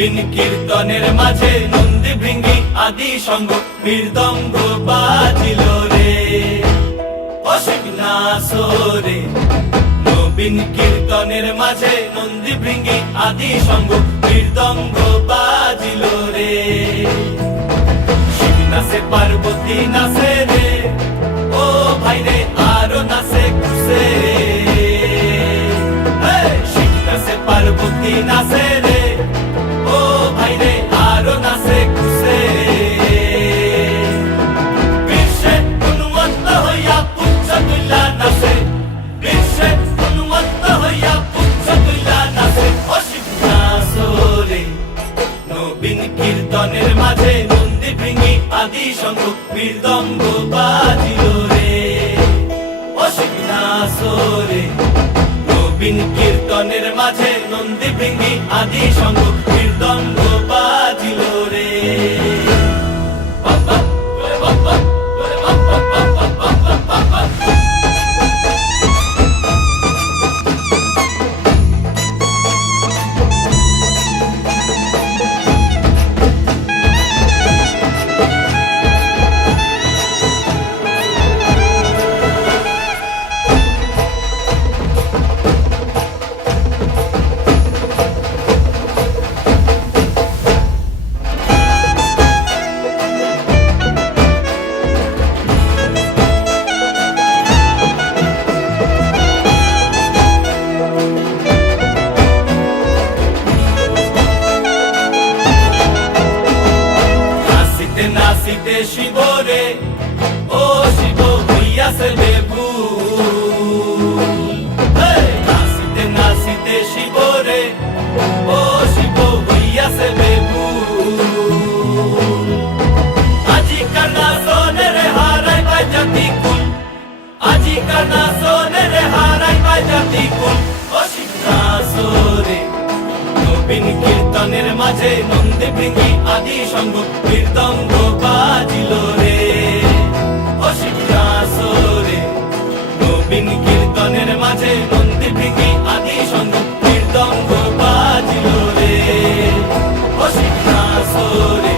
নবীন কীর্তনের মাঝে নন্দী ভৃঙ্গি আদি সঙ্গ মৃদঙ্গ বাজিল রে অসীম নাসরে। নবীন কীর্তনের মাঝে নন্দী ভৃঙ্গি আদি সঙ্গ মৃদঙ্গ বাজিল রে। শিব নাচে পার্বতী নাচে রে ও ভাই রে আরো নাচে খুশে। শিব নাচে পার্বতী নাচে রে ও ভাই রে আরো নাচে খুশে। বিশ্বে উন্মত্ত হইয়া পুচ্ছ তুল্লা নাচে, বিশ্বে উন্মত্ত হইয়া পুচ্ছ তুল্লা নাচে অসীম নাচরে। নবীন কীর্তনের মাঝে নন্দী ভৃঙ্গি আদি সঙ্গ মৃদঙ্গ বাজিল রে অসীম নাচরে। নবীন কীর্তনের মাঝে নন্দী ভৃঙ্গি আদি সঙ্গ মৃদঙ্গ বাজিল রে। নাচিতে শিবরে ও শিব হইয়াছে বেভুল। নাচিতে নাচিতে শিবরে ও শিব হইয়াছে বেভুল। আজিকার নাচনের হারাই পাই জাতি কুল, আজিকার নাচনের হারাই পাই জাতি কুল অসীম নাচরে। নবীন কীর্তনের মাঝে নন্দী ভৃঙ্গি আদি সঙ্গ মৃদঙ্গ বাজিল রে অসীম নাচরে। নবীন কীর্তনের মাঝে নন্দী ভৃঙ্গি আদি সঙ্গ মৃদঙ্গ বাজিল রে অসীম নাচরে।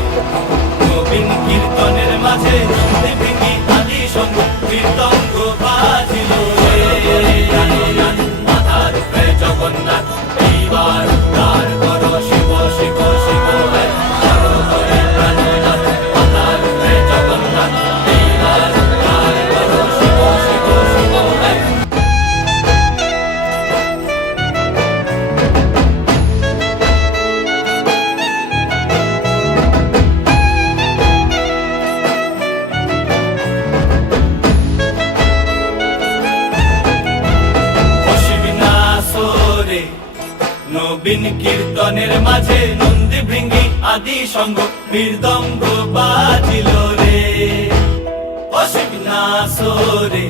নবীন কীর্তনের মাঝে নন্দী ভৃঙ্গি আদি সঙ্গ মৃদঙ্গ বাজিল রে। মাথার উপরে জগন্নাথ এইবার উদ্ধার করো শিব শিব শিব করো হরে প্রাণনাথ। মাথার উপরে জগন্নাথ এইবার উদ্ধার করো শিব শিব শিব। অসীম নাচরে। নবীন কীর্তনের মাঝে নন্দী ভৃঙ্গি আদি সঙ্গ মৃদঙ্গ বাজিল রে অসীম নাচরে।